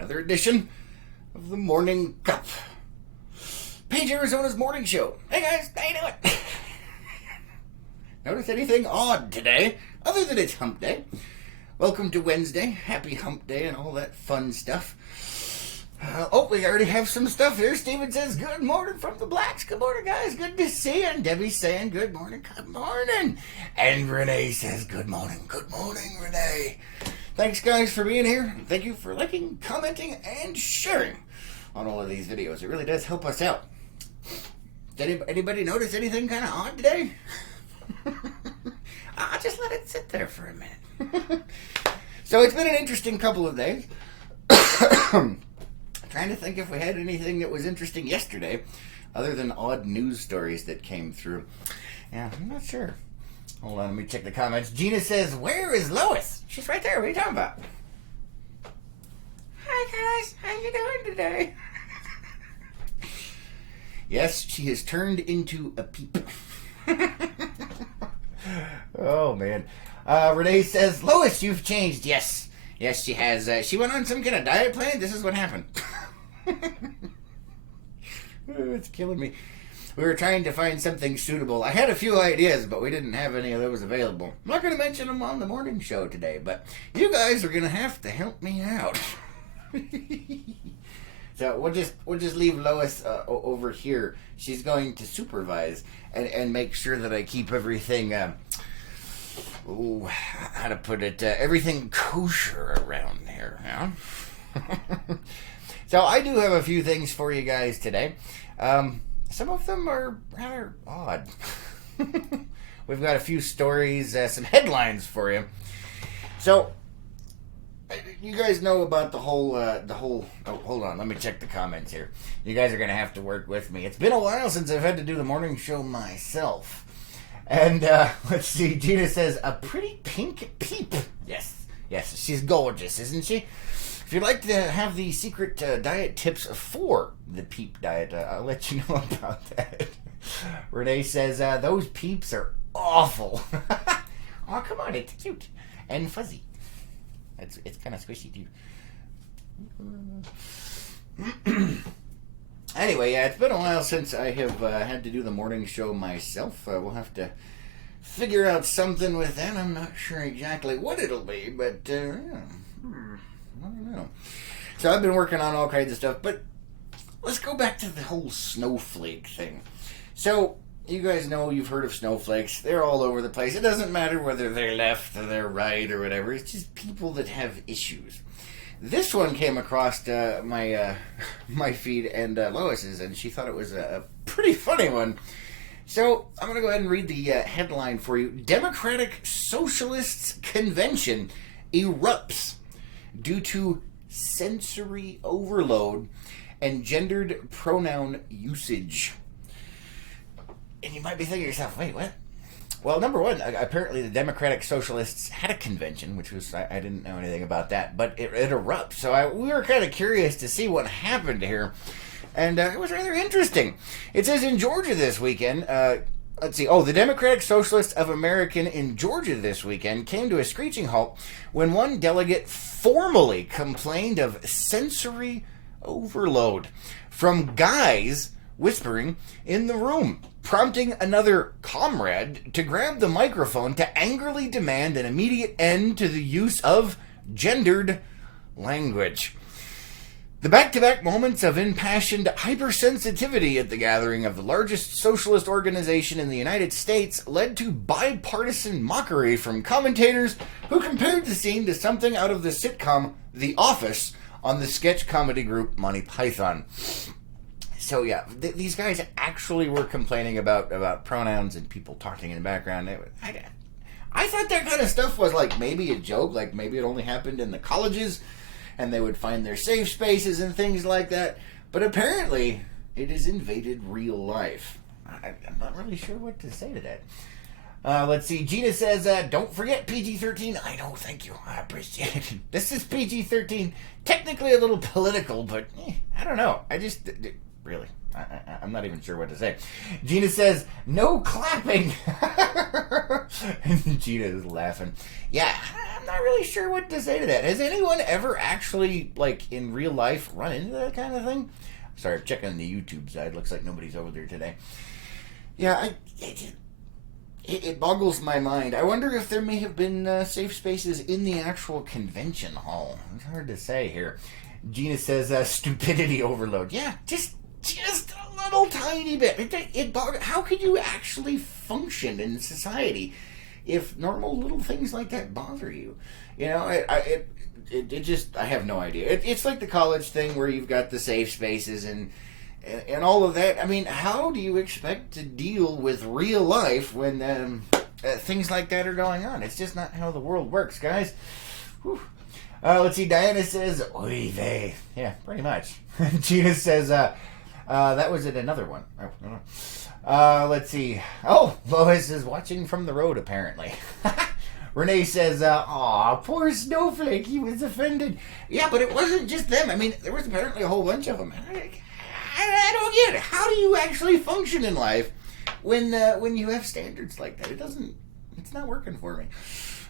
another edition of the Morning Cup. Page Arizona's morning show. Hey guys, how you doing? Notice anything odd today, other than it's hump day? Welcome to Wednesday. Happy hump day and all that fun stuff. We already have some stuff here. Steven says, good morning from the Blacks. Good morning, guys. Good to see you. And Debbie's saying, good morning, good morning. And Renee says, good morning, Renee. Thanks, guys, for being here. Thank you for liking, commenting, and sharing on all of these videos. It really does help us out. Did anybody notice anything kind of odd today? I'll just let it sit there for a minute. So it's been an interesting couple of days. Trying to think if we had anything that was interesting yesterday, other than odd news stories that came through. Yeah, I'm not sure. Hold on, let me check the comments. Gina says, where is Lois? She's right there. What are you talking about? Hi, guys. How you doing today? Yes, she has turned into a peep. Oh, man. Renee says, Lois, you've changed. Yes. Yes, she has. She went on some kind of diet plan. This is what happened. It's killing me. We were trying to find something suitable. I had a few ideas, but we didn't have any of those available. I'm not going to mention them on the morning show today, but you guys are going to have to help me out. So we'll just leave Lois over here. She's going to supervise and make sure that I keep everything. How to put it? Everything kosher around here. Yeah? So I do have a few things for you guys today. Some of them are rather odd. We've got a few stories, some headlines for you. So you guys know about the whole. Oh, hold on. Let me check the comments here. You guys are going to have to work with me. It's been a while since I've had to do the morning show myself. And let's see. Gina says, a pretty pink peep. Yes, she's gorgeous, isn't she? If you'd like to have the secret diet tips for the peep diet, I'll let you know about that. Renee says, those peeps are awful. Oh, come on, it's cute and fuzzy. It's kind of squishy, too. Anyway, yeah, it's been a while since I have had to do the morning show myself. We'll have to figure out something with that. I'm not sure exactly what it'll be, but I don't know. So I've been working on all kinds of stuff, but let's go back to the whole snowflake thing. So you guys know, you've heard of snowflakes. They're all over the place. It doesn't matter whether they're left or they're right or whatever. It's just people that have issues. This one came across my feed and Lois's, and she thought it was a pretty funny one. So I'm going to go ahead and read the headline for you. Democratic Socialists Convention erupts due to sensory overload and gendered pronoun usage. And you might be thinking to yourself, wait, what? Well, number one, apparently the Democratic Socialists had a convention, which was, I didn't know anything about that, but it erupts. So we were kind of curious to see what happened here, and it was rather interesting. It says in Georgia this weekend, let's see, the Democratic Socialists of America in Georgia this weekend came to a screeching halt when one delegate formally complained of sensory overload from guys whispering in the room, prompting another comrade to grab the microphone to angrily demand an immediate end to the use of gendered language. The back-to-back moments of impassioned hypersensitivity at the gathering of the largest socialist organization in the United States led to bipartisan mockery from commentators who compared the scene to something out of the sitcom The Office on the sketch comedy group Monty Python. So yeah, these guys actually were complaining about pronouns and people talking in the background. I thought that kind of stuff was like maybe a joke, like maybe it only happened in the colleges and they would find their safe spaces and things like that. But apparently it has invaded real life. I'm not really sure what to say to that. Let's see. Gina says, don't forget PG-13. I know, thank you. I appreciate it. This is PG-13. Technically a little political, but I don't know. Really, I'm not even sure what to say. Gina says, no clapping. And Gina is laughing. Yeah, I'm not really sure what to say to that. Has anyone ever actually, like, in real life, run into that kind of thing? Sorry, I'm checking the YouTube side. Looks like nobody's over there today. Yeah, it boggles my mind. I wonder if there may have been safe spaces in the actual convention hall. It's hard to say here. Gina says, stupidity overload. Yeah, just a little tiny bit. How could you actually function in society if normal little things like that bother you? You know, it just, I have no idea. It's like the college thing where you've got the safe spaces and all of that. I mean, how do you expect to deal with real life when things like that are going on? It's just not how the world works, guys. Whew. Let's see, Diana says, oy vey. Yeah, pretty much. Gina says, that was another one. Let's see. Oh, Lois is watching from the road, apparently. Renee says, aw, poor Snowflake, he was offended. Yeah, but it wasn't just them. I mean, there was apparently a whole bunch of them. I don't get it. How do you actually function in life when you have standards like that? It's not working for me.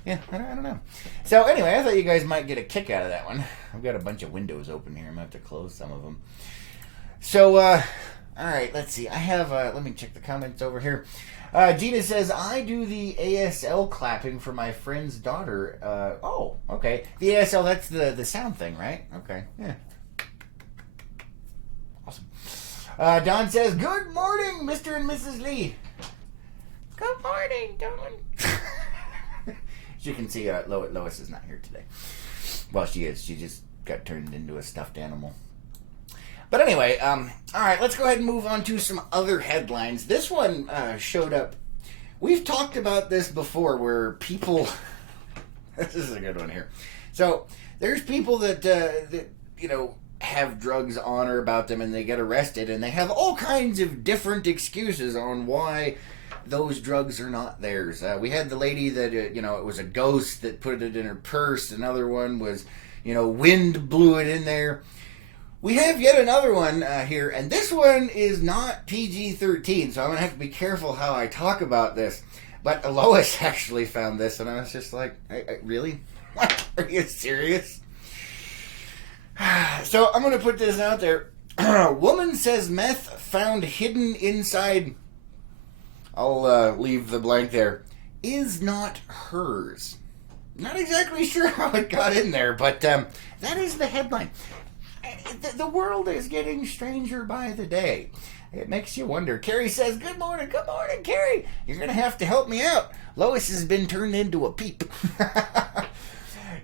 Yeah, I don't know. So anyway, I thought you guys might get a kick out of that one. I've got a bunch of windows open here. I'm going to have to close some of them. So, all right, let's see. I have, let me check the comments over here. Gina says, I do the ASL clapping for my friend's daughter. Oh, okay. The ASL, that's the sound thing, right? Okay, yeah. Awesome. Don says, good morning, Mr. and Mrs. Lee. Good morning, Don. As you can see, Lois is not here today. Well, she is. She just got turned into a stuffed animal. But anyway, all right, let's go ahead and move on to some other headlines. This one showed up. We've talked about this before where people... This is a good one here. So, there's people that have drugs on or about them and they get arrested and they have all kinds of different excuses on why those drugs are not theirs. We had the lady that, it was a ghost that put it in her purse. Another one was, wind blew it in there. We have yet another one here, and this one is not PG-13, so I'm going to have to be careful how I talk about this. But Lois actually found this, and I was just like, really? What? Are you serious? So I'm going to put this out there. Woman says meth found hidden inside, I'll leave the blank there, is not hers. Not exactly sure how it got in there, but that is the headline. The world is getting stranger by the day. It makes you wonder. Carrie says, good morning, Carrie. You're going to have to help me out. Lois has been turned into a peep.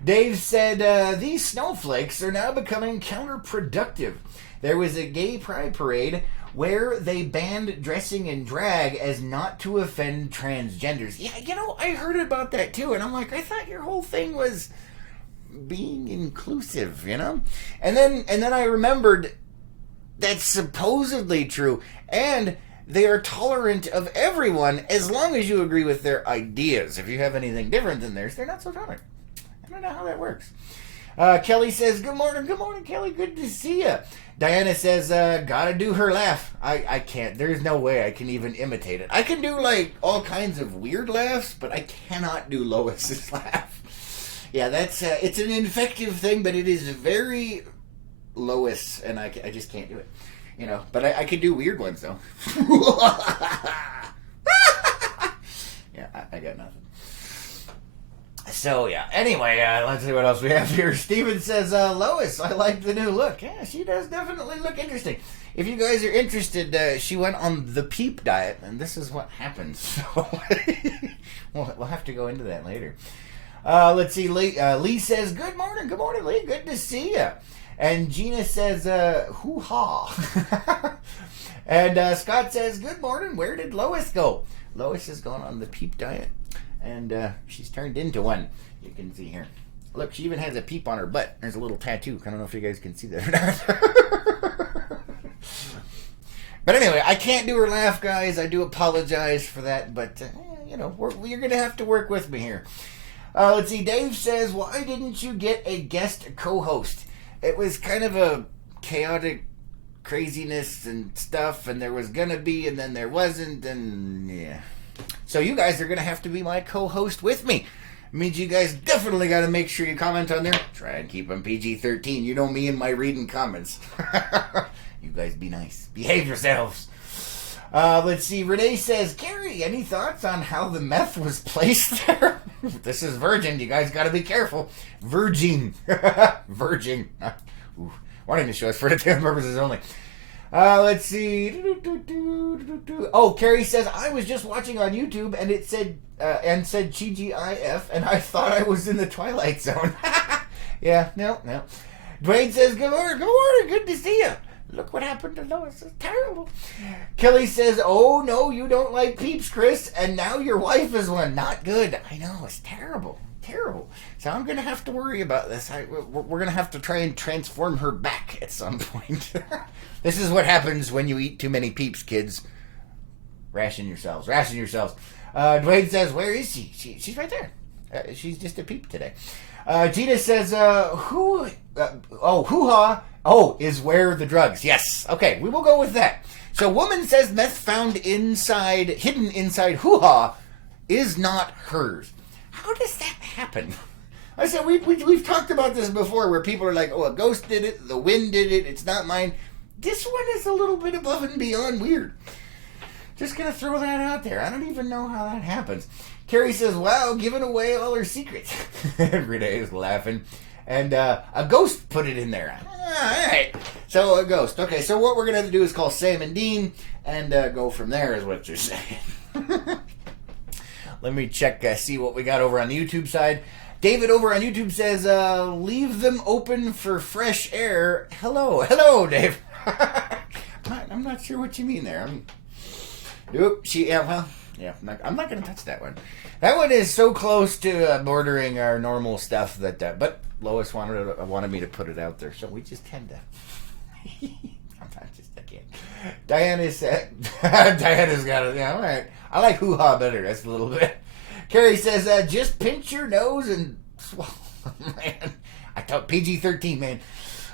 Dave said, these snowflakes are now becoming counterproductive. There was a gay pride parade where they banned dressing in drag as not to offend transgenders. Yeah, I heard about that too, and I'm like, I thought your whole thing was being inclusive, And then I remembered that's supposedly true, and they are tolerant of everyone as long as you agree with their ideas. If you have anything different than theirs, they're not so tolerant. I don't know how that works. Kelly says, good morning, Kelly, good to see you. Diana says, gotta do her laugh. I can't. There's no way I can even imitate it. I can do, all kinds of weird laughs, but I cannot do Lois's laugh. Yeah, that's, it's an infective thing, but it is very Lois, and I just can't do it. But I could do weird ones, though. Yeah, I got nothing. So, yeah. Anyway, let's see what else we have here. Steven says, Lois, I like the new look. Yeah, she does definitely look interesting. If you guys are interested, she went on the PEEP diet, and this is what happens. So, we'll have to go into that later. Let's see. Lee says, good morning, Lee. Good to see you. And Gina says, hoo-ha. And Scott says, good morning. Where did Lois go? Lois has gone on the PEEP diet. And she's turned into one. You can see here. Look, she even has a peep on her butt. There's a little tattoo. I don't know if you guys can see that or not. But anyway, I can't do her laugh, guys. I do apologize for that. But, you're going to have to work with me here. Let's see. Dave says, why didn't you get a guest co-host? It was kind of a chaotic craziness and stuff. And there was going to be, and then there wasn't. And, yeah. So you guys are going to have to be my co-host with me. means you guys definitely got to make sure you comment on there. Try and keep them PG-13. You know me and my reading comments. You guys be nice. Behave yourselves. Let's see. Renee says, Carrie, any thoughts on how the meth was placed there? This is virgin. You guys got to be careful. Virgin. Virgin. Ooh. Wanting to show us for entertainment purposes only. Let's see. Oh, Carrie says, I was just watching on YouTube and it said TGIF and I thought I was in the Twilight Zone. Yeah, no. Dwayne says, good morning, good to see you. Look what happened to Lois. It's terrible. Kelly says, oh no, you don't like Peeps, Chris, and now your wife is one. Not good. I know, it's terrible. So I'm going to have to worry about this. We're going to have to try and transform her back at some point. This is what happens when you eat too many Peeps, kids. Ration yourselves. Dwayne says, where is she? She's right there. She's just a peep today. Gina says, hoo-ha. Oh, is where the drugs. Yes. Okay, we will go with that. So woman says meth found hidden inside hoo-ha is not hers. How does that happen? I said, we've talked about this before where people are like, oh, a ghost did it, the wind did it, it's not mine. This one is a little bit above and beyond weird. Just going to throw that out there. I don't even know how that happens. Carrie says, wow, giving away all her secrets. Renee is laughing. And a ghost put it in there. All right. So a ghost. Okay, so what we're going to have to do is call Sam and Dean and go from there is what you're saying. Let me check, see what we got over on the YouTube side. David over on YouTube says, leave them open for fresh air. Hello, Dave. I'm not sure what you mean there. I'm not going to touch that one. That one is so close to bordering our normal stuff that, but Lois wanted me to put it out there, so we just tend to. I can't. Diana's got it. Yeah, all right. I like hoo-ha better. That's a little bit. Carrie says, just pinch your nose and swallow. Man, I thought PG-13, man.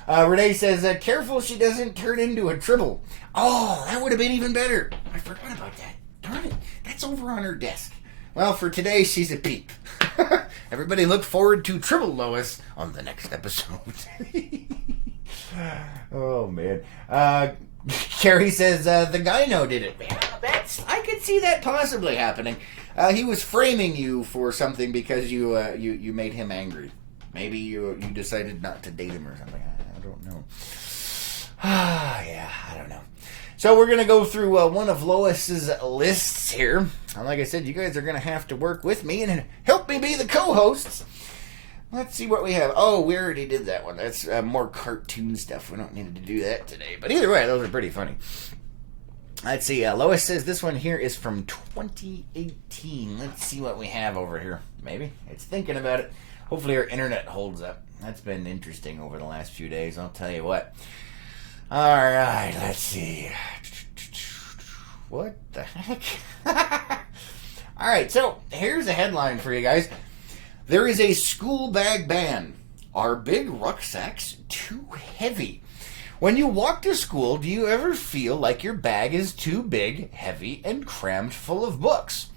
Renee says, careful she doesn't turn into a tribble. Oh, that would have been even better. I forgot about that. Darn it. That's over on her desk. Well, for today, she's a peep. Everybody look forward to Tribble Lois on the next episode. Oh, man. Carrie says, the gyno did it. Man, I could see that possibly happening. He was framing you for something because you made him angry. Maybe you decided not to date him or something. I don't know. Yeah, I don't know. So we're going to go through one of Lois's lists here. And like I said, you guys are going to have to work with me and help me be the co-hosts. Let's see what we have. Oh, we already did that one. That's more cartoon stuff. We don't need to do that today. But either way, those are pretty funny. Let's see. Lois says this one here is from 2018. Let's see what we have over here. Maybe. It's thinking about it. Hopefully our internet holds up. That's been interesting over the last few days. I'll tell you what. All right. Let's see. What the heck? All right. So here's a headline for you guys. There is a school bag ban. Are big rucksacks too heavy? When you walk to school, do you ever feel like your bag is too big, heavy, and crammed full of books?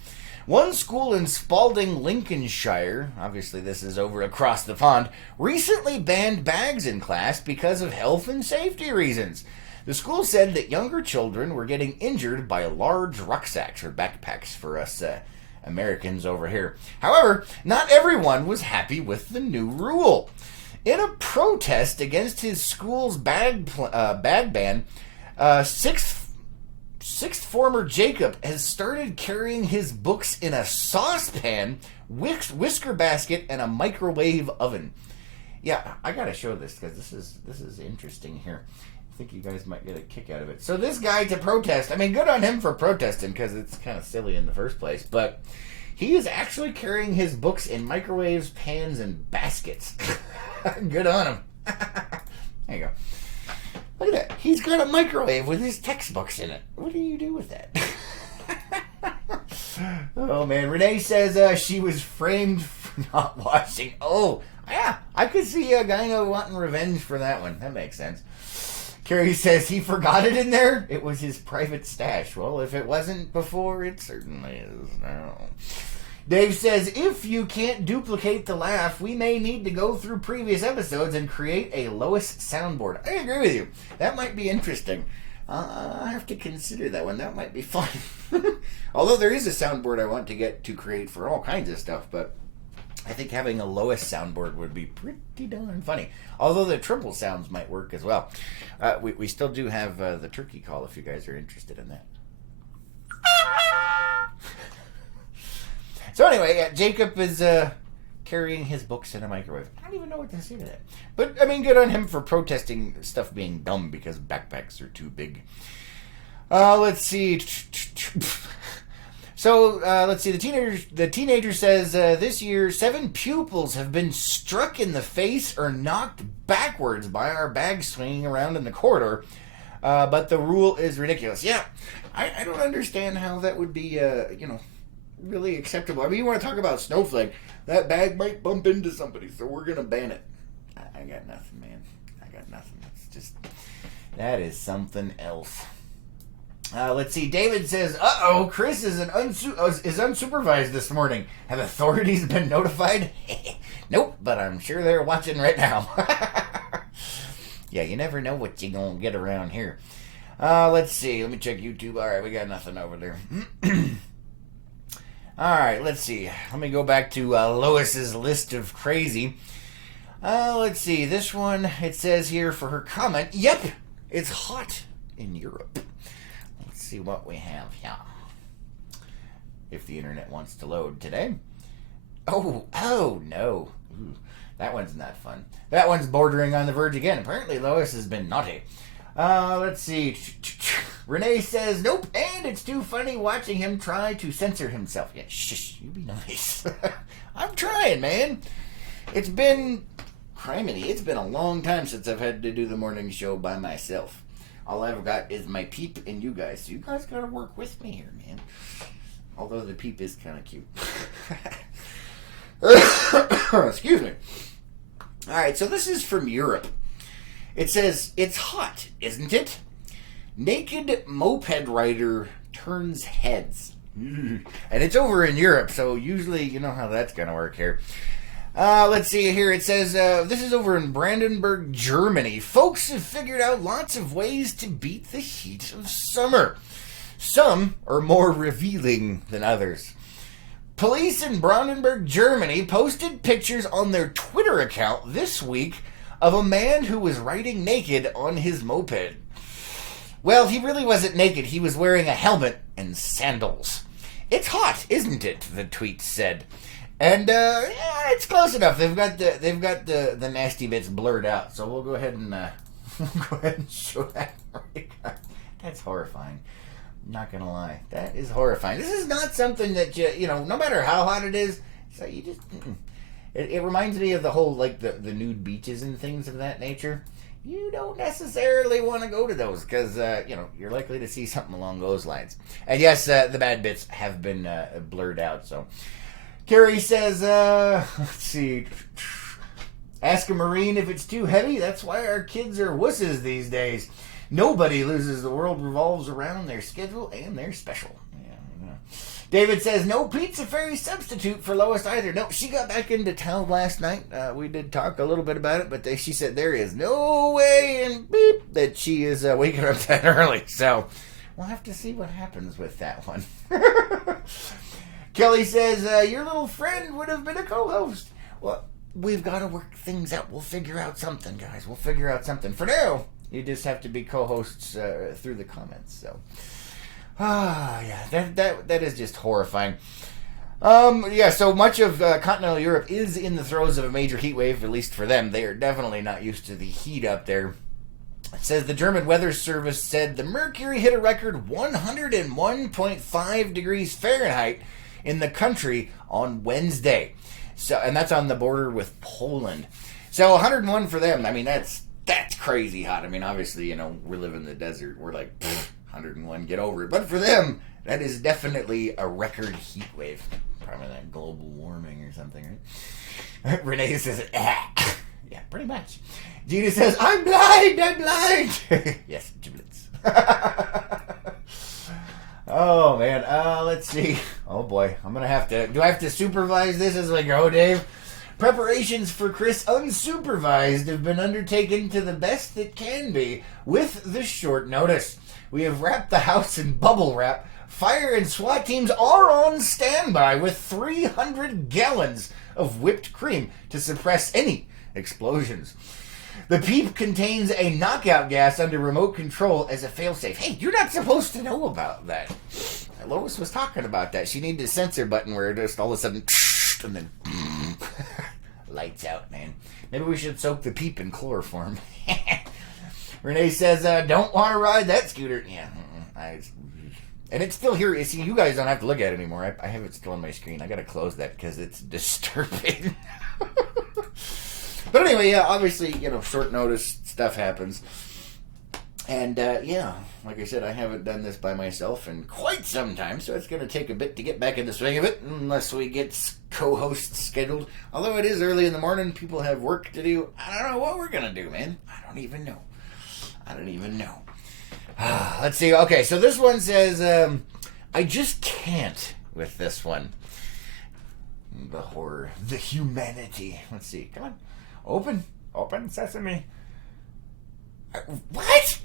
One school in Spalding, Lincolnshire, obviously this is over across the pond, recently banned bags in class because of health and safety reasons. The school said that younger children were getting injured by large rucksacks, or backpacks for us Americans over here. However, not everyone was happy with the new rule. In a protest against his school's bag ban, sixth former Jacob has started carrying his books in a saucepan, whisker basket, and a microwave oven. Yeah, I gotta show this because this is interesting here. I think you guys might get a kick out of it. So this guy to protest, I mean, good on him for protesting because it's kind of silly in the first place, but he is actually carrying his books in microwaves, pans, and baskets. Good on him. There you go. Look at that. He's got a microwave with his textbooks in it. What do you do with that? Oh, man. Renee says she was framed for not washing. Oh, yeah. I could see a guy wanting revenge for that one. That makes sense. Carrie says he forgot it in there. It was his private stash. Well, if it wasn't before, it certainly is now. Dave says, if you can't duplicate the laugh, we may need to go through previous episodes and create a Lois soundboard. I agree with you. That might be interesting. I have to consider that one. That might be fun. Although there is a soundboard I want to get to create for all kinds of stuff, but I think having a Lois soundboard would be pretty darn funny. Although the triple sounds might work as well. We still do have the turkey call if you guys are interested in that. So anyway, Jacob is carrying his books in a microwave. I don't even know what to say to that. But, I mean, good on him for protesting stuff being dumb because backpacks are too big. Let's see. So, let's see. The teenager says, this year, 7 pupils have been struck in the face or knocked backwards by our bags swinging around in the corridor. But the rule is ridiculous. Yeah, I don't understand how that would be, really acceptable. I mean, you want to talk about snowflake. That bag might bump into somebody, so we're going to ban it. I got nothing, man. I got nothing. It's just, that is something else. Let's see. David says, uh-oh, Chris is unsupervised this morning. Have authorities been notified? Nope, but I'm sure they're watching right now. Yeah, you never know what you're going to get around here. Let's see. Let me check YouTube. All right, we got nothing over there. All right, let's see. Let me go back to Lois's list of crazy. Let's see. This one, it says here for her comment, yep, it's hot in Europe. Let's see what we have here. If the internet wants to load today. Oh, no. Ooh, that one's not fun. That one's bordering on the verge again. Apparently Lois has been naughty. Let's see. Renee says, nope, and it's too funny watching him try to censor himself. Yeah, shush, you be nice. I'm trying, man. It's been a long time since I've had to do the morning show by myself. All I've got is my peep and you guys. So you guys gotta work with me here, man. Although the peep is kind of cute. Excuse me. Alright, so this is from Europe. It says, it's hot, isn't it? Naked moped rider turns heads. And it's over in Europe, so usually you know how that's going to work here. Let's see here. It says, this is over in Brandenburg, Germany. Folks have figured out lots of ways to beat the heat of summer. Some are more revealing than others. Police in Brandenburg, Germany posted pictures on their Twitter account this week of a man who was riding naked on his moped. Well, he really wasn't naked. He was wearing a helmet and sandals. It's hot, isn't it? The tweet said. And yeah, it's close enough. They've got the nasty bits blurred out. So we'll go ahead and show that. That's horrifying. I'm not gonna lie, that is horrifying. This is not something that you know. No matter how hot it is, so you just. It reminds me of the whole, like, the nude beaches and things of that nature. You don't necessarily want to go to those because, you're likely to see something along those lines. And yes, the bad bits have been blurred out, so. Carrie says, let's see. Ask a Marine if it's too heavy. That's why our kids are wusses these days. Nobody loses. The world revolves around their schedule and their special. Yeah. David says, no pizza fairy substitute for Lois either. No, she got back into town last night. We did talk a little bit about it, but she said there is no way in beep that she is waking up that early. So we'll have to see what happens with that one. Kelly says, your little friend would have been a co-host. Well, we've got to work things out. We'll figure out something, guys. We'll figure out something. For now, you just have to be co-hosts through the comments. So. Yeah, that is just horrifying. So much of continental Europe is in the throes of a major heat wave, at least for them. They are definitely not used to the heat up there. It says the German Weather Service said the mercury hit a record 101.5 degrees Fahrenheit in the country on Wednesday. So, and that's on the border with Poland. So 101 for them. I mean, that's crazy hot. I mean, obviously, we live in the desert. We're like, 101, get over it. But for them, that is definitely a record heat wave. Probably that global warming or something, right? Renee says, ah. Yeah, pretty much. Gina says, I'm blind. Yes, giblets. Oh, man. Let's see. Oh boy, I'm gonna have to. Do I have to supervise this as we go, Dave? Preparations for Chris unsupervised have been undertaken to the best it can be with the short notice. We have wrapped the house in bubble wrap. Fire and SWAT teams are on standby with 300 gallons of whipped cream to suppress any explosions. The Peep contains a knockout gas under remote control as a failsafe. Hey, you're not supposed to know about that. Lois was talking about that. She needed a sensor button where it just all of a sudden and then lights out, man. Maybe we should soak the Peep in chloroform. Renee says, don't want to ride that scooter. Yeah, and it's still here. See, you guys don't have to look at it anymore. I have it still on my screen. I got to close that because it's disturbing. But anyway, yeah, obviously, short notice stuff happens. And, like I said, I haven't done this by myself in quite some time, so it's going to take a bit to get back in the swing of it, unless we get co-hosts scheduled. Although it is early in the morning, people have work to do. I don't know what we're going to do, man. I don't even know. Let's see. Okay, so this one says, I just can't with this one. The horror. The humanity. Let's see. Come on. Open sesame. What?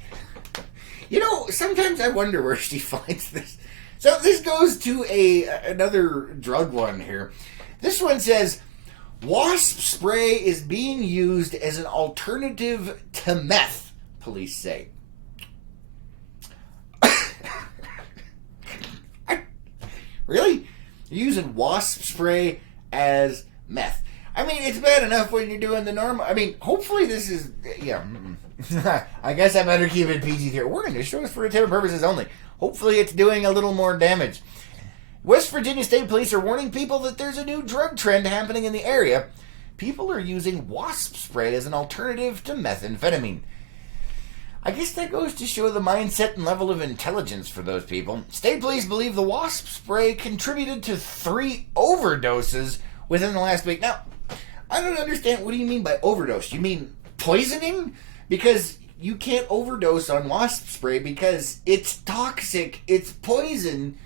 Sometimes I wonder where she finds this. So this goes to another drug one here. This one says, wasp spray is being used as an alternative to meth, police say. Really? You're using wasp spray as meth. I mean, it's bad enough when you're doing the normal. I mean, hopefully this is, I guess I better keep it PG-13. Warning, this show is for entertainment purposes only. Hopefully it's doing a little more damage. West Virginia State Police are warning people that there's a new drug trend happening in the area. People are using wasp spray as an alternative to methamphetamine. I guess that goes to show the mindset and level of intelligence for those people. State police believe the wasp spray contributed to 3 overdoses within the last week. Now, I don't understand. What do you mean by overdose? You mean poisoning? Because you can't overdose on wasp spray because it's toxic. It's poison.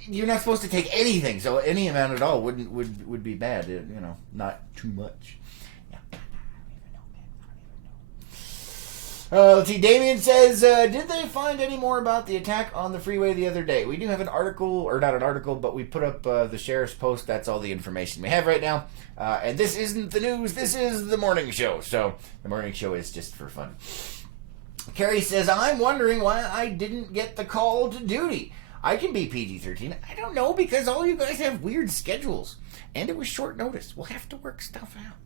You're not supposed to take anything, so any amount at all would be bad. Not too much. Let's see, Damien says, did they find any more about the attack on the freeway the other day? We do have an article, or not an article, but we put up the sheriff's post. That's all the information we have right now. And this isn't the news, this is the morning show. So the morning show is just for fun. Carrie says, I'm wondering why I didn't get the call to duty. I can be PG-13. I don't know, because all you guys have weird schedules. And it was short notice. We'll have to work stuff out.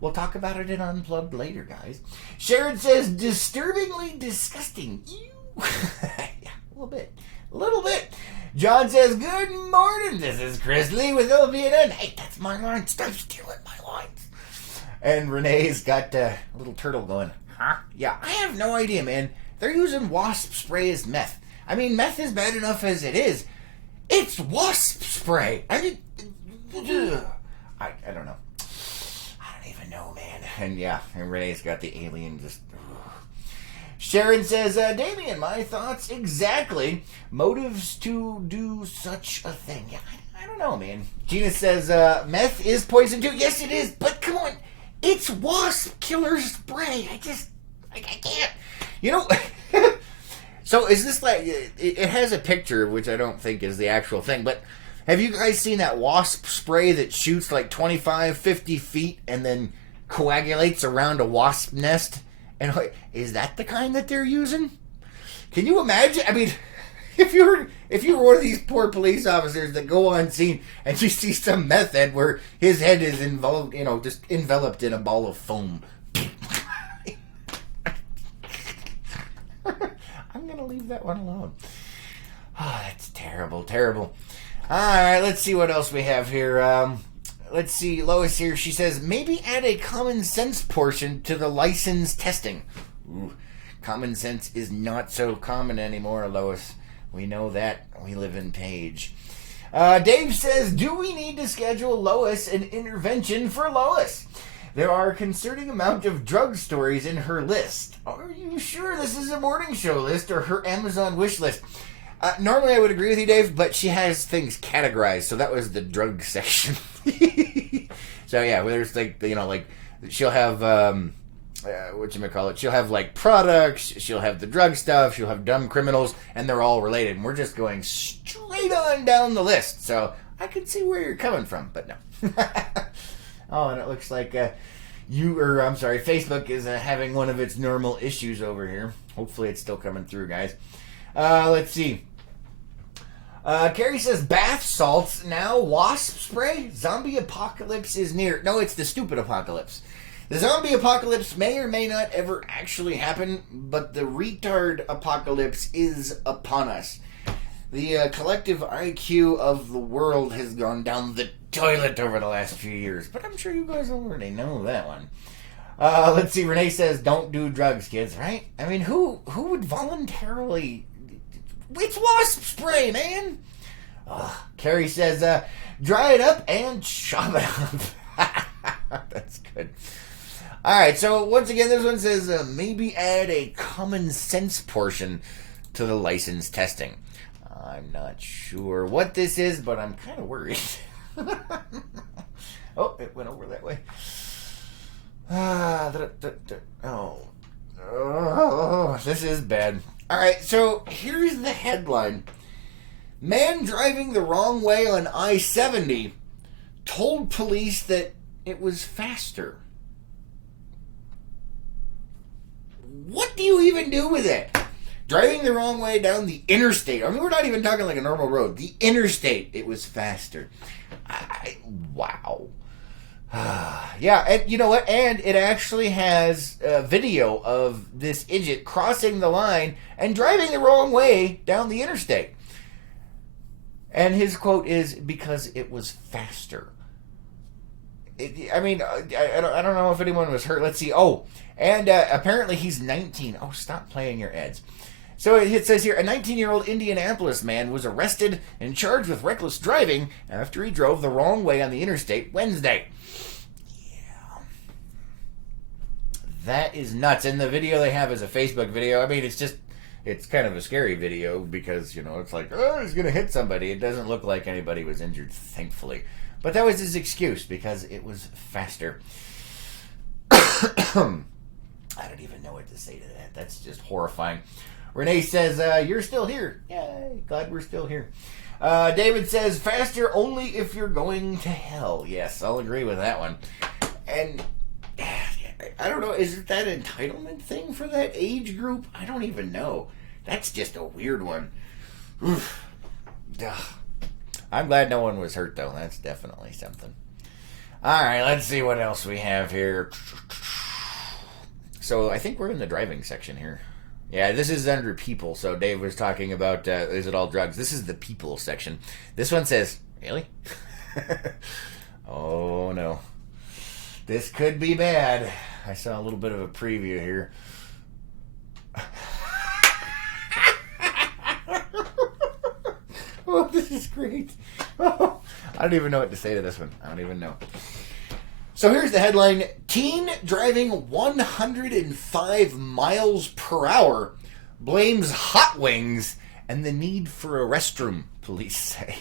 We'll talk about it in Unplugged later, guys. Sharon says, disturbingly disgusting. Ew. Yeah, a little bit. John says, good morning. This is Chris Lee with LVN. Hey, that's my line. Stop stealing my lines. And Renee's got a little turtle going, huh? Yeah, I have no idea, man. They're using wasp spray as meth. I mean, meth is bad enough as it is. It's wasp spray. I don't know. No, man. And yeah, and Renee's got the alien just... Sharon says, Damien, my thoughts exactly. Motives to do such a thing. Yeah, I don't know, man. Gina says, meth is poison too. Yes, it is. But come on. It's wasp killer spray. I can't. So is this like... It has a picture, which I don't think is the actual thing, but... Have you guys seen that wasp spray that shoots like 25, 50 feet and then coagulates around a wasp nest? And is that the kind that they're using? Can you imagine? I mean, if you were one of these poor police officers that go on scene and you see some meth head where his head is involved, just enveloped in a ball of foam. I'm going to leave that one alone. Oh, that's terrible, terrible. Alright, let's see what else we have here. Let's see, Lois here, she says, maybe add a common sense portion to the license testing. Ooh, common sense is not so common anymore, Lois. We know that. We live in Page. Dave says, do we need to schedule Lois an intervention for Lois? There are a concerning amount of drug stories in her list. Are you sure this is a morning show list or her Amazon wish list? Normally I would agree with you, Dave, but she has things categorized, so that was the drug section. So yeah, there's like, like she'll have whatchamacallit, she'll have like products, she'll have the drug stuff, she'll have dumb criminals, and they're all related. And we're just going straight on down the list. So I can see where you're coming from, but no. Oh, and it looks like Facebook is having one of its normal issues over here. Hopefully it's still coming through, guys. Let's see. Carrie says bath salts now wasp spray. Zombie apocalypse is near. No, it's the stupid apocalypse. The zombie apocalypse may or may not ever actually happen, but the retard apocalypse is upon us. The collective IQ of the world has gone down the toilet over the last few years, but I'm sure you guys already know that one. Let's see. Renee says, "Don't do drugs, kids." Right? I mean, who would voluntarily? It's wasp spray, man. Carrie says, "Dry it up and chop it up." That's good. All right. So once again, this one says, "Maybe add a common sense portion to the license testing." I'm not sure what this is, but I'm kind of worried. Oh, it went over that way. Oh, this is bad. All right, so here's the headline. Man driving the wrong way on I-70 told police that it was faster. What do you even do with it? Driving the wrong way down the interstate. I mean, we're not even talking like a normal road. The interstate, it was faster. Wow. Yeah, and you know what? And it actually has a video of this idiot crossing the line and driving the wrong way down the interstate. And his quote is, "Because it was faster." I don't know if anyone was hurt. Let's see. Oh, and apparently he's 19. Oh, stop playing your ads. So it says here, a 19-year-old Indianapolis man was arrested and charged with reckless driving after he drove the wrong way on the interstate Wednesday. Yeah. That is nuts. And the video they have is a Facebook video. I mean, it's kind of a scary video because, it's like, oh, he's going to hit somebody. It doesn't look like anybody was injured, thankfully. But that was his excuse because it was faster. I don't even know what to say to that. That's just horrifying. Renee says, "You're still here." Yay, glad we're still here. David says, "Faster only if you're going to hell." Yes, I'll agree with that one. And I don't know, is it that entitlement thing for that age group? I don't even know. That's just a weird one. Oof. I'm glad no one was hurt, though. That's definitely something. All right, let's see what else we have here. So I think we're in the driving section here. Yeah, this is under people. So Dave was talking about, is it all drugs? This is the people section. This one says, really? Oh, no. This could be bad. I saw a little bit of a preview here. Oh, this is great. Oh, I don't even know what to say to this one. I don't even know. So here's the headline. Teen driving 105 miles per hour blames hot wings and the need for a restroom, police say.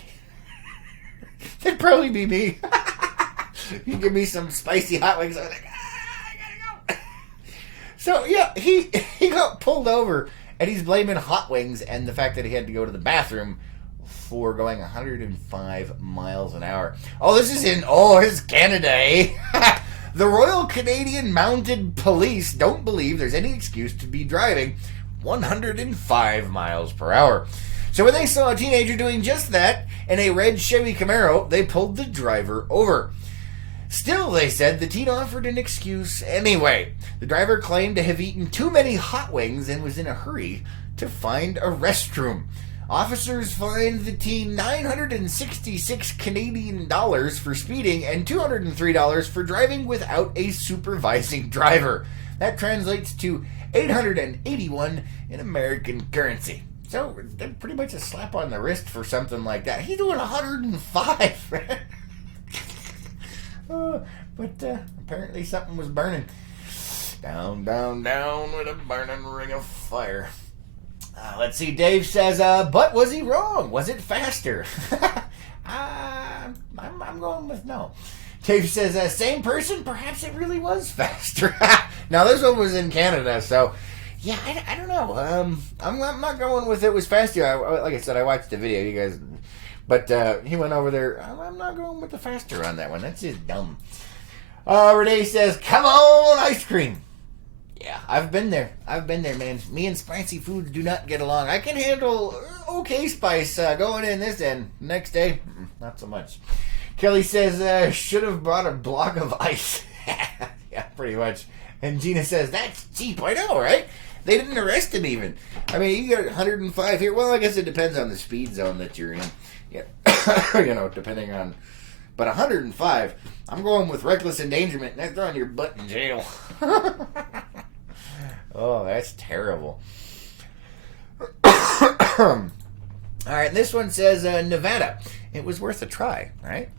That'd probably be me. You give me some spicy hot wings, I'm like, I gotta go. So yeah, he got pulled over and he's blaming hot wings and the fact that he had to go to the bathroom for going 105 miles an hour. Oh, this is Canada, eh? The Royal Canadian Mounted Police don't believe there's any excuse to be driving 105 miles per hour. So when they saw a teenager doing just that in a red Chevy Camaro, they pulled the driver over. Still, they said, the teen offered an excuse anyway. The driver claimed to have eaten too many hot wings and was in a hurry to find a restroom. Officers fined the teen $966 Canadian dollars for speeding and $203 for driving without a supervising driver. That translates to $881 in American currency. So, pretty much a slap on the wrist for something like that. He's doing 105. But apparently something was burning. Down, down, down with a burning ring of fire. Let's see. Dave says, but was he wrong? Was it faster? I'm going with no. Dave says, same person? Perhaps it really was faster. Now, this one was in Canada, so yeah, I don't know. I'm not going with it was faster. Like I said, I watched the video, you guys, but he went over there. I'm not going with the faster on that one. That's just dumb. Renee says, come on, ice cream. Yeah, I've been there, man. Me and spicy foods do not get along. I can handle okay spice going in this end. Next day, not so much. Kelly says, should have brought a block of ice. Yeah, pretty much. And Gina says, that's cheap. I know, right? They didn't arrest him even. I mean, you got 105 here. Well, I guess it depends on the speed zone that you're in. Yeah, depending on... But 105, I'm going with reckless endangerment. That's throwing your butt in jail. Oh, that's terrible. All right, this one says Nevada. It was worth a try, right?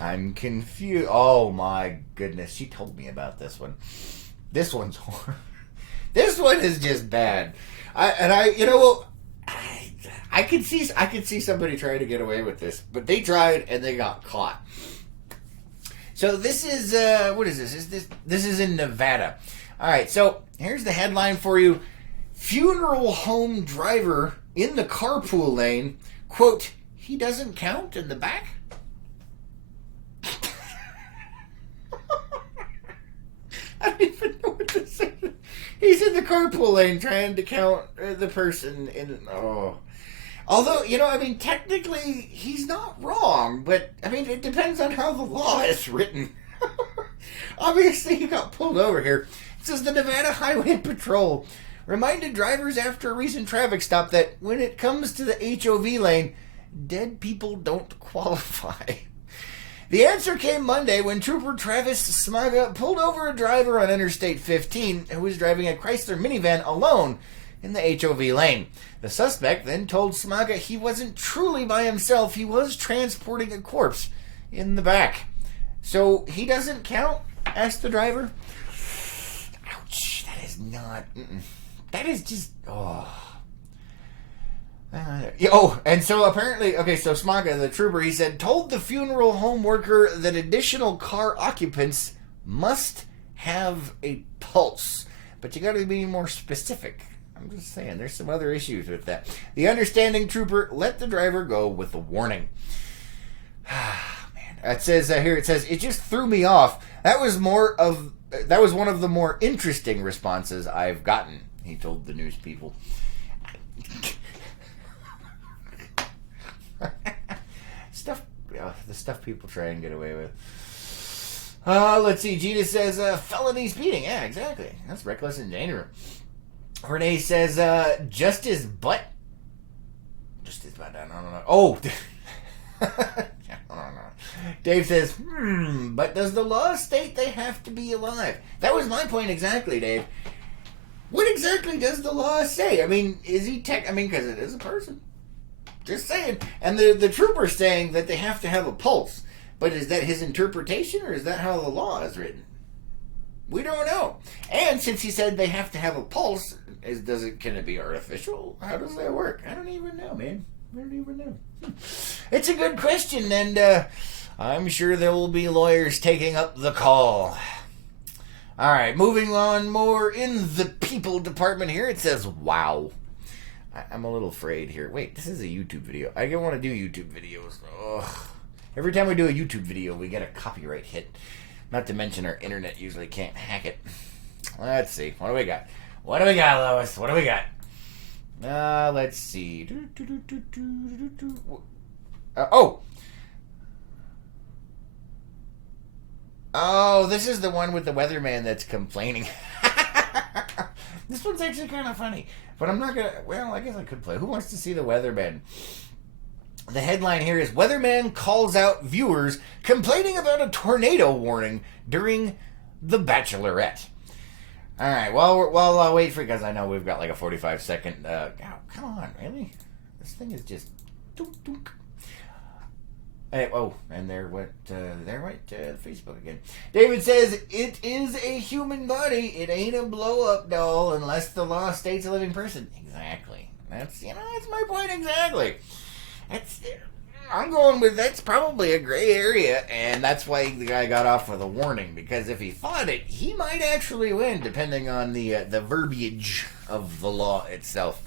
I'm confused. Oh my goodness, she told me about this one. This one's horrible. This one is just bad. I could see somebody trying to get away with this, but they tried and they got caught. So this is what is this? This is in Nevada. All right, so here's the headline for you. Funeral home driver in the carpool lane, quote, he doesn't count in the back? I don't even know what to say. He's in the carpool lane trying to count the person in... Oh. Although, technically, he's not wrong, but, it depends on how the law is written. Obviously, he got pulled over here. It says the Nevada Highway Patrol reminded drivers after a recent traffic stop that when it comes to the HOV lane, dead people don't qualify. The answer came Monday when Trooper Travis Smaga pulled over a driver on Interstate 15 who was driving a Chrysler minivan alone in the HOV lane. The suspect then told Smaga he wasn't truly by himself. He was transporting a corpse in the back. So he doesn't count? Asked the driver. Ouch. That is not... That is just... and so apparently... Okay, so Smaga, the trooper, he said, told the funeral home worker that additional car occupants must have a pulse. But you got to be more specific. I'm just saying, there's some other issues with that. The understanding trooper let the driver go with a warning. Man, it says here. It says it just threw me off. That was one of the more interesting responses I've gotten. He told the news people. The stuff people try and get away with. Let's see. Gina says felony speeding. Yeah, exactly. That's reckless endangerment. Renee says, just his butt. Just his butt. I don't know. Oh. I don't know. Dave says, but does the law state they have to be alive? That was my point exactly, Dave. What exactly does the law say? Is he because it is a person. Just saying. And the trooper's saying that they have to have a pulse. But is that his interpretation or is that how the law is written? We don't know. And since he said they have to have a pulse, can it be artificial? How does that work? I don't even know, man. I don't even know. It's a good question, and I'm sure there will be lawyers taking up the call. All right, moving on more in the people department here. It says, wow. I'm a little afraid here. Wait, this is a YouTube video. I don't want to do YouTube videos. Ugh. Every time we do a YouTube video, we get a copyright hit. Not to mention our internet usually can't hack it. Let's see. What do we got? What do we got, Lois? What do we got? Let's see. Oh, this is the one with the weatherman that's complaining. This one's actually kind of funny. But I'm not going to... Well, I guess I could play. Who wants to see the weatherman? The headline here is, Weatherman calls out viewers complaining about a tornado warning during The Bachelorette. All right, well, I'll wait for... Because I know we've got like a 45-second... come on, really? This thing is just... Dunk, dunk. And there went Facebook again. David says, it is a human body. It ain't a blow-up doll unless the law states a living person. Exactly. That's my point exactly. I'm going with that's probably a gray area, and that's why the guy got off with a warning, because if he fought it, he might actually win, depending on the verbiage of the law itself.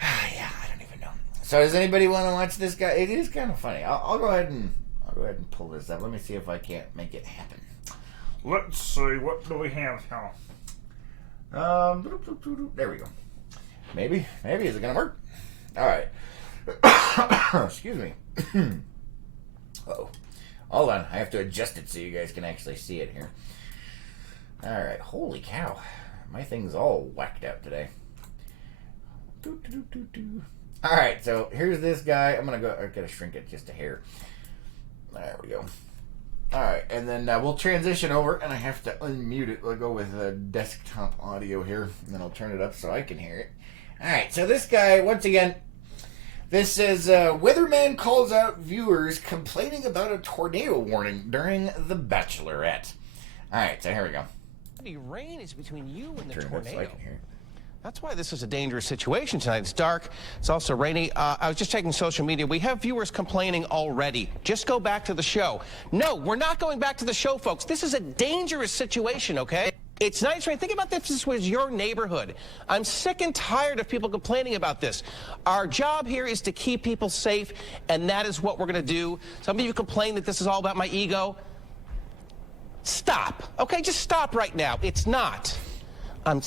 Yeah, I don't even know. So does anybody want to watch this guy? It is kind of funny. I'll go ahead and pull this up. Let me see if I can't make it happen. Let's see, what do we have here? There we go. Maybe is it gonna work? All right. Excuse me. Uh-oh. Hold on. I have to adjust it so you guys can actually see it here. Alright. Holy cow. My thing's all whacked out today. Alright, so here's this guy. I gotta shrink it just a hair. There we go. Alright, and then we'll transition over, and I have to unmute it. We'll go with desktop audio here, and then I'll turn it up so I can hear it. Alright, so this guy, once again, this says, Weatherman calls out viewers complaining about a tornado warning during The Bachelorette. Alright, so here we go. The rain is between you and the Turn tornado. it so I can hear it. That's why this is a dangerous situation tonight. It's dark. It's also rainy. I was just checking social media. We have viewers complaining already. Just go back to the show. No, we're not going back to the show, folks. This is a dangerous situation, okay? It's nice, right? Think about this. This was your neighborhood. I'm sick and tired of people complaining about this. Our job here is to keep people safe, and that is what we're going to do. Some of you complain that this is all about my ego. Stop. Okay, just stop right now. It's not. I'm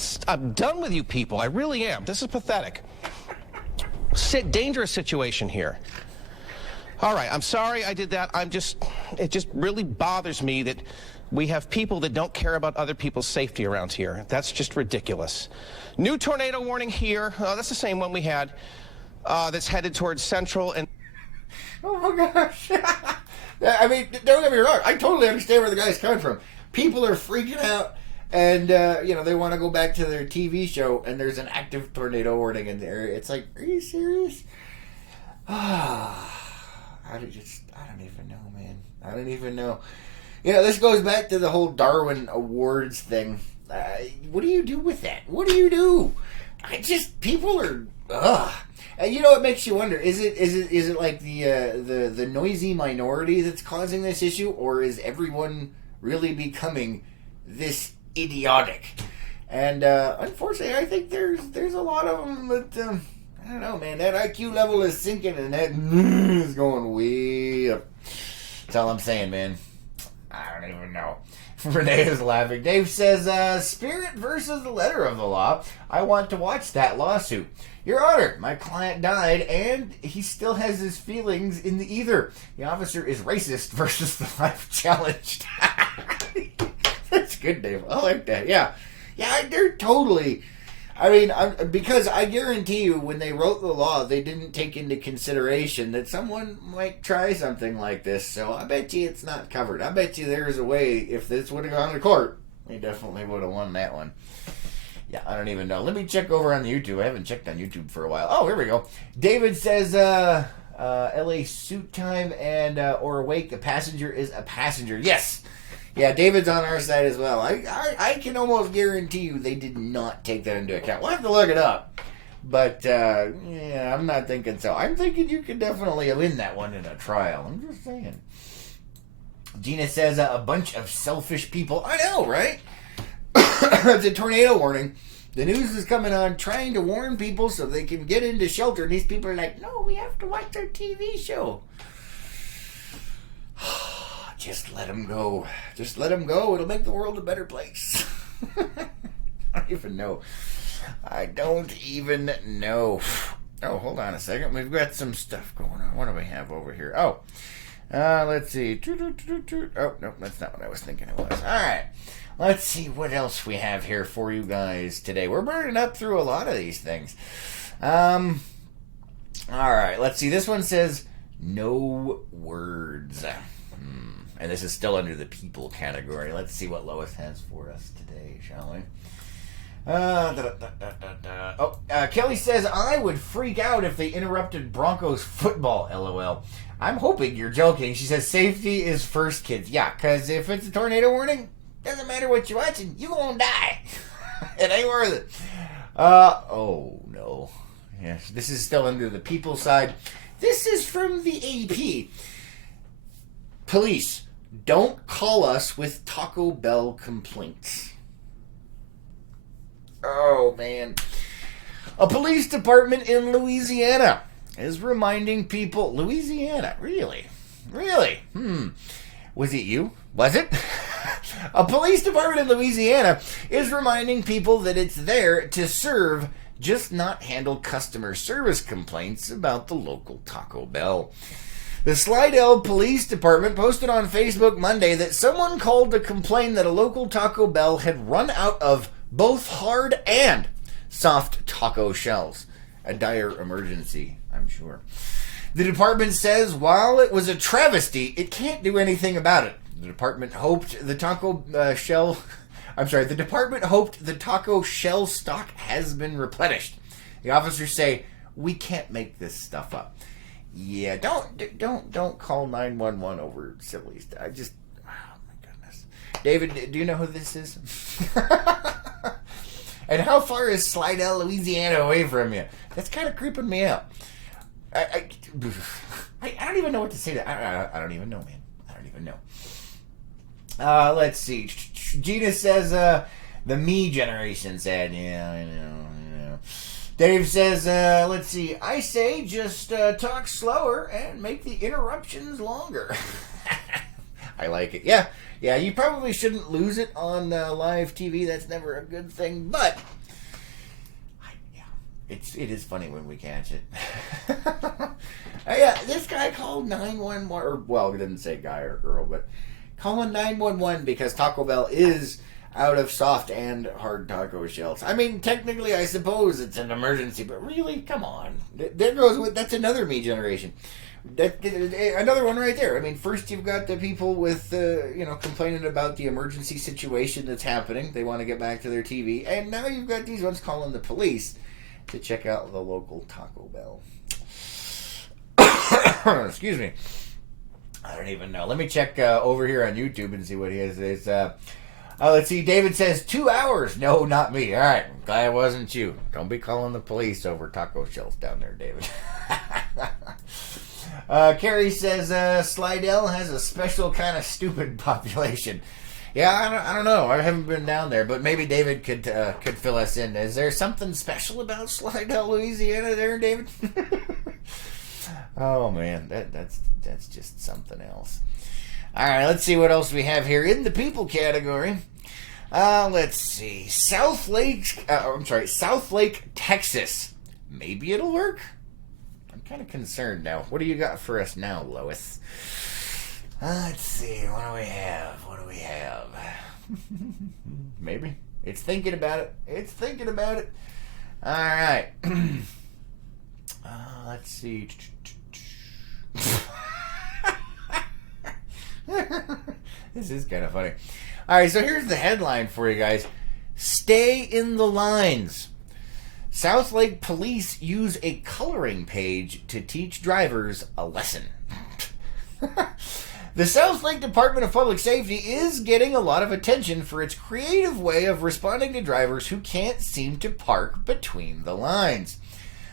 done with you people. I really am. This is pathetic. Dangerous situation here. All right, I'm sorry I did that. It just really bothers me that we have people that don't care about other people's safety around here. That's just ridiculous. New tornado warning here. That's the same one we had. That's headed towards Central and... Oh my gosh. I mean, don't get me wrong. I totally understand where the guy's coming from. People are freaking out, and, they want to go back to their TV show, and there's an active tornado warning in there. It's like, are you serious? I don't even know, man. I don't even know. This goes back to the whole Darwin Awards thing. What do you do with that? What do you do? People are, And it makes you wonder, is it like the noisy minority that's causing this issue, or is everyone really becoming this idiotic? And unfortunately, I think there's a lot of them that, I don't know, man, that IQ level is sinking and that is going way up. That's all I'm saying, man. I don't even know. Renee is laughing. Dave says, spirit versus the letter of the law. I want to watch that lawsuit. Your Honor, my client died, and he still has his feelings in the ether. The officer is racist versus the life challenged. That's good, Dave. I like that. Yeah, they're totally... I mean, because I guarantee you, when they wrote the law, they didn't take into consideration that someone might try something like this. So I bet you it's not covered. I bet you there's a way, if this would have gone to court, they definitely would have won that one. Yeah, I don't even know. Let me check over on YouTube. I haven't checked on YouTube for a while. Oh, here we go. David says, LA suit time and or awake, a passenger is a passenger. Yes. Yeah, David's on our side as well. I can almost guarantee you they did not take that into account. We'll have to look it up. But, I'm not thinking so. I'm thinking you could definitely win that one in a trial. I'm just saying. Gina says, a bunch of selfish people. I know, right? It's a tornado warning. The news is coming on trying to warn people so they can get into shelter. And these people are like, no, we have to watch our TV show. Just let them go. Just let them go. It'll make the world a better place. I don't even know. I don't even know. Oh, hold on a second. We've got some stuff going on. What do we have over here? Oh, let's see. Oh, no, that's not what I was thinking it was. All right. Let's see what else we have here for you guys today. We're burning up through a lot of these things. All right. Let's see. This one says, no words. And this is still under the people category. Let's see what Lois has for us today, shall we? Kelly says, I would freak out if they interrupted Broncos football, LOL. I'm hoping you're joking. She says, safety is first, kids. Yeah, because if it's a tornado warning, doesn't matter what you're watching, you gonna die. It ain't worth it. Oh, no. Yes, this is still under the people side. This is from the AP. Police, don't call us with Taco Bell complaints. Oh, man. A police department in Louisiana is reminding people... Louisiana? Really? Really? Was it you? Was it? A police department in Louisiana is reminding people that it's there to serve, just not handle customer service complaints about the local Taco Bell. The Slidell Police Department posted on Facebook Monday that someone called to complain that a local Taco Bell had run out of both hard and soft taco shells. A dire emergency, I'm sure. The department says while it was a travesty, it can't do anything about it. The department hoped the taco the department hoped the taco shell stock has been replenished. The officers say, we can't make this stuff up. Yeah, don't call 911 over silly stuff. Oh my goodness. David, do you know who this is? And how far is Slidell, Louisiana away from you? That's kind of creeping me out. I don't even know what to say to that. I don't even know, man. I don't even know. Let's see. Gina says, the me generation said, yeah, I know. Dave says, let's see. I say just talk slower and make the interruptions longer. I like it. Yeah, you probably shouldn't lose it on live TV. That's never a good thing. But, it is funny when we catch it. Yeah, this guy called 911, or, well, he didn't say guy or girl, but calling 911 because Taco Bell is out of soft and hard taco shells. I mean, technically, I suppose it's an emergency, but really, come on. That's another me generation. Another one right there. I mean, first you've got the people with, complaining about the emergency situation that's happening. They want to get back to their TV. And now you've got these ones calling the police to check out the local Taco Bell. Excuse me. I don't even know. Let me check over here on YouTube and see what he has. Let's see. David says 2 hours. No, not me. All right. I'm glad it wasn't you. Don't be calling the police over taco shells down there, David. Carrie says Slidell has a special kind of stupid population. Yeah, I don't know. I haven't been down there, but maybe David could fill us in. Is there something special about Slidell, Louisiana there, David? Oh, man. That's just something else. All right, let's see what else we have here in the people category. Let's see. South Lake, Texas. Maybe it'll work? I'm kind of concerned now. What do you got for us now, Lois? Let's see. What do we have? Maybe. It's thinking about it. All right. Let's see. This is kind of funny. All right, so here's the headline for you guys. Stay in the lines. South Lake police use a coloring page to teach drivers a lesson. The South Lake Department of Public Safety is getting a lot of attention for its creative way of responding to drivers who can't seem to park between the lines.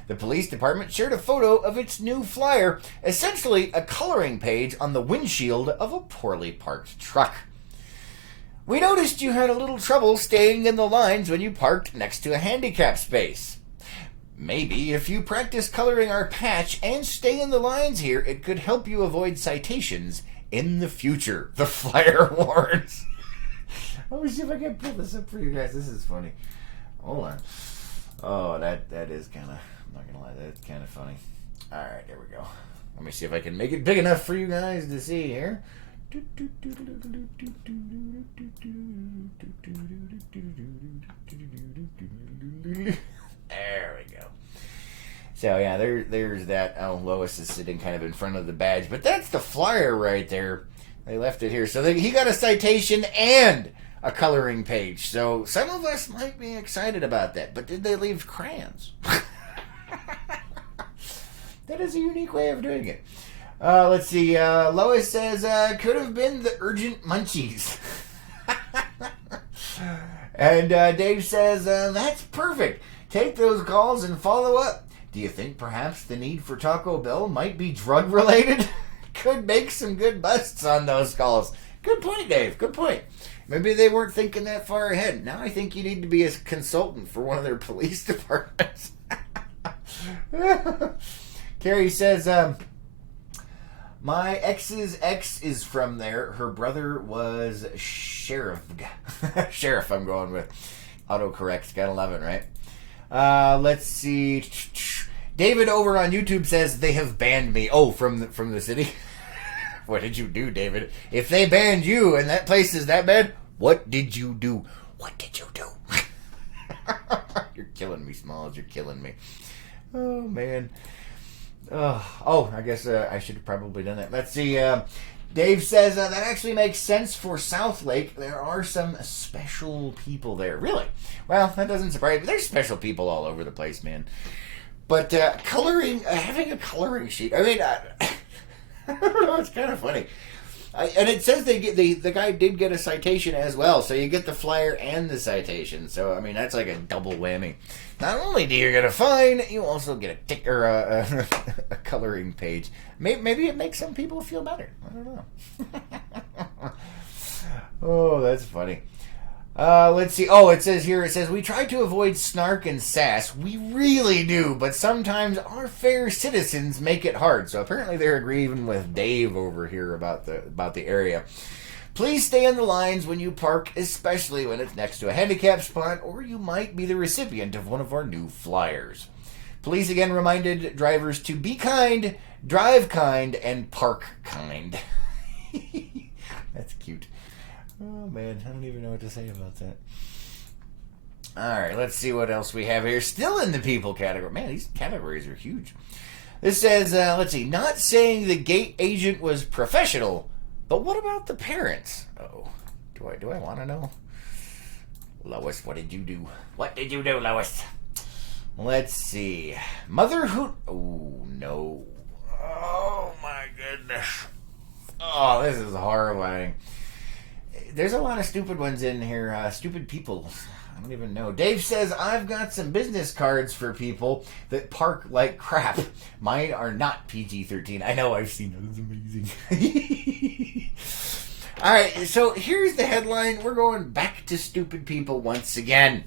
The police department shared a photo of its new flyer, essentially a coloring page on the windshield of a poorly parked truck. We noticed you had a little trouble staying in the lines when you parked next to a handicap space. Maybe if you practice coloring our patch and stay in the lines here, it could help you avoid citations in the future, the flyer warns. Let me see if I can pull this up for you guys. This is funny. Hold on. Oh, that is kind of, I'm not going to lie, that's kind of funny. All right, here we go. Let me see if I can make it big enough for you guys to see here. There we go. So yeah, there's that. Oh, Lois is sitting kind of in front of the badge, but that's the flyer right there. They left it here, so he got a citation and a coloring page. So some of us might be excited about that, but did they leave crayons? That is a unique way of doing it. Let's see. Lois says, could have been the urgent munchies. And Dave says, that's perfect. Take those calls and follow up. Do you think perhaps the need for Taco Bell might be drug related? Could make some good busts on those calls. Good point, Dave. Good point. Maybe they weren't thinking that far ahead. Now I think you need to be a consultant for one of their police departments. Carrie says, my ex's ex is from there. Her brother was sheriff. Sheriff, I'm going with. Autocorrect's gotta love it, right? Let's see. David over on YouTube says they have banned me. Oh, from the city? What did you do, David? If they banned you and that place is that bad, what did you do? What did you do? You're killing me, Smalls. You're killing me. Oh, man. I guess I should have probably done that. Let's see. Dave says that actually makes sense for South Lake. There are some special people there. Really? Well, that doesn't surprise me. There's special people all over the place, man. But having a coloring sheet. I mean, I don't know. It's kind of funny. And it says the guy did get a citation as well, so you get the flyer and the citation. So I mean, that's like a double whammy. Not only do you get a fine, you also get a tick or a coloring page. Maybe it makes some people feel better. I don't know. Oh, that's funny. Let's see. Oh, it says we try to avoid snark and sass. We really do, but sometimes our fair citizens make it hard. So apparently they're agreeing with Dave over here about the area. Please stay on the lines when you park, especially when it's next to a handicap spot, or you might be the recipient of one of our new flyers. Police again reminded drivers to be kind, drive kind, and park kind. That's cute. Oh, man, I don't even know what to say about that. All right, let's see what else we have here. Still in the people category. Man, these categories are huge. This says, let's see, not saying the gate agent was professional, but what about the parents? Oh, do I want to know? Lois, what did you do? What did you do, Lois? Let's see. Motherhood. Oh, no. Oh, my goodness. Oh, this is horrifying. There's a lot of stupid ones in here. Stupid people. I don't even know. Dave says, I've got some business cards for people that park like crap. Mine are not PG-13. I know, I've seen those. Amazing. All right, so here's the headline. We're going back to stupid people once again.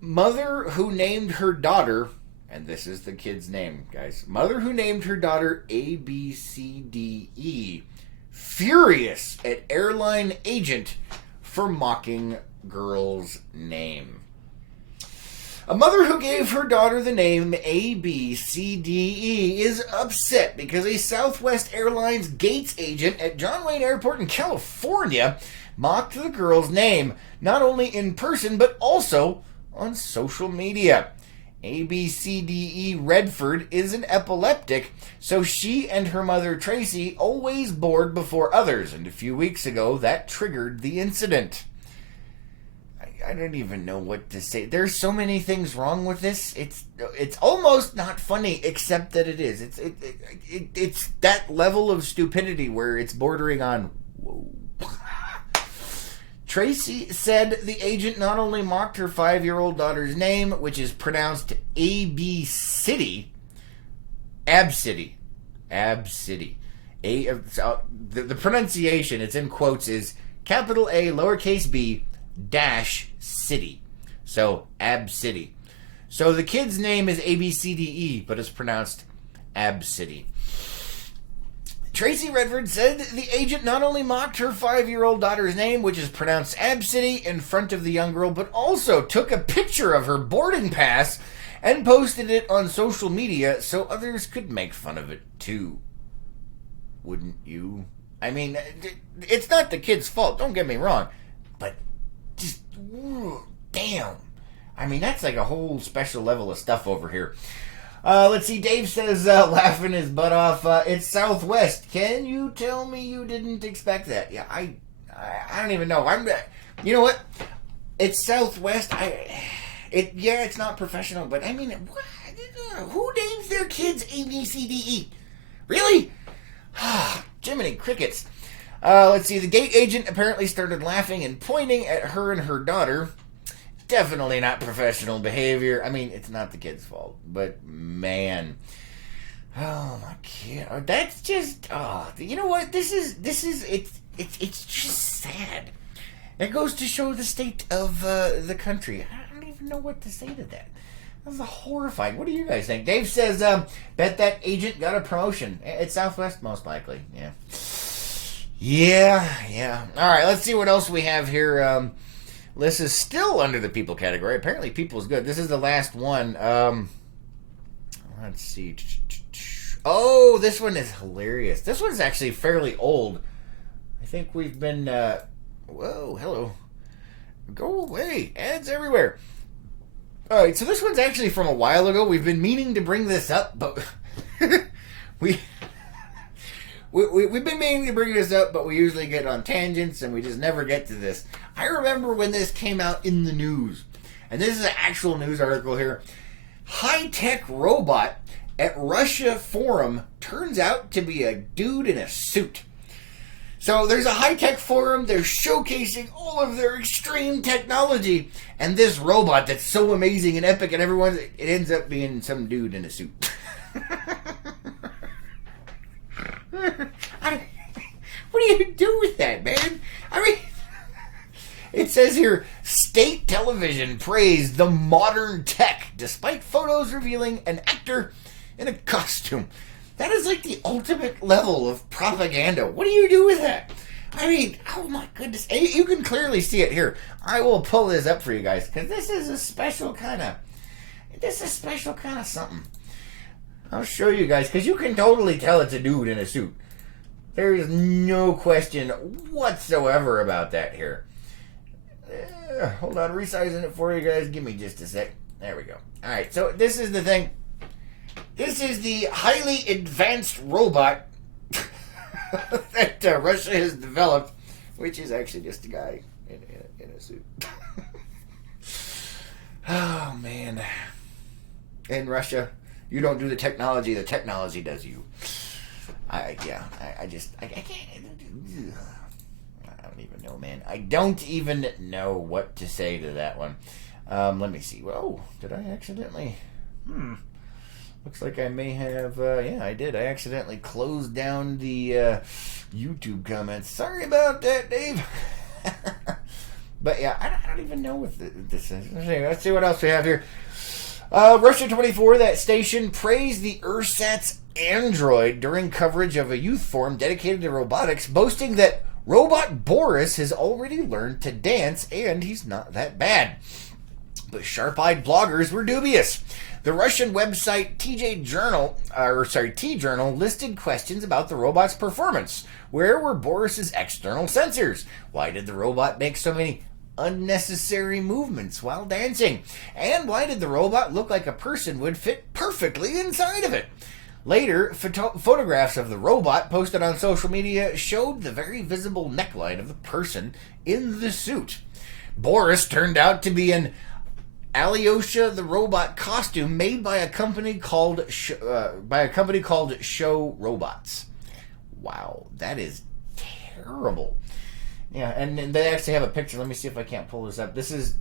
Mother who named her daughter, and this is the kid's name, guys. Mother who named her daughter ABCDE, furious at airline agent for mocking girl's name. A mother who gave her daughter the name ABCDE is upset because a Southwest Airlines gates agent at John Wayne Airport in California mocked the girl's name, not only in person but also on social media. ABCDE Redford is an epileptic, so she and her mother Tracy always board before others, and a few weeks ago that triggered the incident. I don't even know what to say. There's so many things wrong with this. It's almost not funny, except that it is. It's that level of stupidity where it's bordering on whoa. Tracy said the agent not only mocked her 5-year-old daughter's name, which is pronounced Abcity. The pronunciation, it's in quotes, is capital A, lowercase b, dash city. So, Abcity. So the kid's name is ABCDE, but it's pronounced Abcity. Tracy Redford said the agent not only mocked her 5-year-old daughter's name, which is pronounced Abcity, in front of the young girl, but also took a picture of her boarding pass and posted it on social media so others could make fun of it too. Wouldn't you? I mean, it's not the kid's fault, don't get me wrong, but just, damn. I mean, that's like a whole special level of stuff over here. Let's see, Dave says, laughing his butt off, it's Southwest. Can you tell me you didn't expect that? Yeah, I don't even know. You know what? It's Southwest. Yeah, it's not professional, but I mean, what? Who names their kids A, B, C, D, E? Really? Jiminy crickets. Let's see. The gate agent apparently started laughing and pointing at her and her daughter. Definitely not professional behavior. I mean, it's not the kid's fault, but man. Oh my God. That's just, you know what? It's just sad. It goes to show the state of the country. I don't even know what to say to that. That's horrifying. What do you guys think? Dave says, bet that agent got a promotion. It's Southwest, most likely. Yeah. All right, let's see what else we have here. This is still under the people category. Apparently people is good. This is the last one. Let's see. Oh, this one is hilarious. This one's actually fairly old. I think we've been... Whoa, hello. Go away. Ads everywhere. All right, so this one's actually from a while ago. We've been meaning to bring this up, but we've been meaning to bring this up, but we usually get on tangents and we just never get to this. I remember when this came out in the news, and this is an actual news article here. High-tech robot at Russia forum turns out to be a dude in a suit. So there's a high-tech forum, they're showcasing all of their extreme technology, and this robot that's so amazing and epic and it ends up being some dude in a suit. What do you do with that, man? I mean, it says here, state television praised the modern tech, despite photos revealing an actor in a costume. That is like the ultimate level of propaganda. What do you do with that? I mean, oh my goodness. You can clearly see it here. I will pull this up for you guys, because this is a special kind of something. I'll show you guys, because you can totally tell it's a dude in a suit. There is no question whatsoever about that here. Hold on, resizing it for you guys. Give me just a sec. There we go. All right, so this is the thing. This is the highly advanced robot that Russia has developed, which is actually just a guy in a suit. Oh, man. In Russia, you don't do the technology does you. I can't. I don't even know, man. I don't even know what to say to that one. Let me see. Oh, did I accidentally? Looks like I may have, yeah, I did. I accidentally closed down the YouTube comments. Sorry about that, Dave. But yeah, I don't even know what this is. Let's see what else we have here. Russia 24, that station, praised the Ursat's android during coverage of a youth forum dedicated to robotics, boasting that robot Boris has already learned to dance and he's not that bad. But sharp-eyed bloggers were dubious. The Russian website T-Journal listed questions about the robot's performance. Where were Boris's external sensors? Why did the robot make so many unnecessary movements while dancing? And why did the robot look like a person would fit perfectly inside of it? Later, photographs of the robot posted on social media showed the very visible neckline of the person in the suit. Boris turned out to be an Alyosha the robot costume made by a company called Show Robots. Wow, that is terrible. Yeah, and they actually have a picture. Let me see if I can't pull this up. This is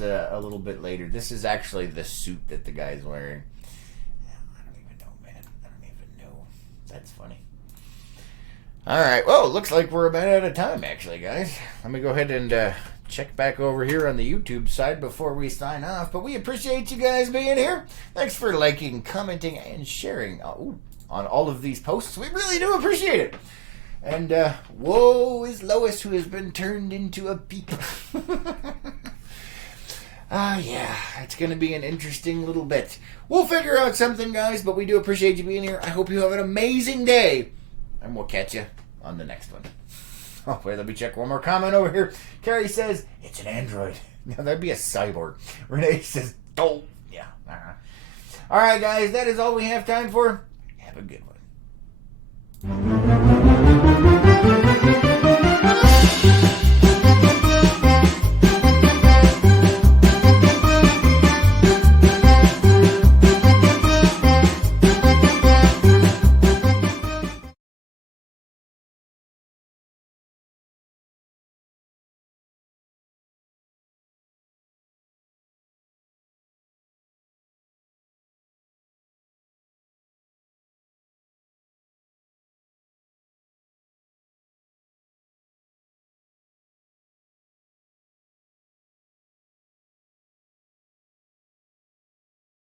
a little bit later. This is actually the suit that the guy's wearing. I don't even know, man. I don't even know. That's funny. All right. Well, it looks like we're about out of time, actually, guys. Let me go ahead and check back over here on the YouTube side before we sign off. But we appreciate you guys being here. Thanks for liking, commenting, and sharing on all of these posts. We really do appreciate it. And woe is Lois, who has been turned into a peep. Yeah, it's going to be an interesting little bit. We'll figure out something, guys, but we do appreciate you being here. I hope you have an amazing day, and we'll catch you on the next one. Oh, wait, let me check one more comment over here. Carrie says, it's an android. Now, that'd be a cyborg. Renee says, oh, yeah. All right, guys, that is all we have time for. Have a good one.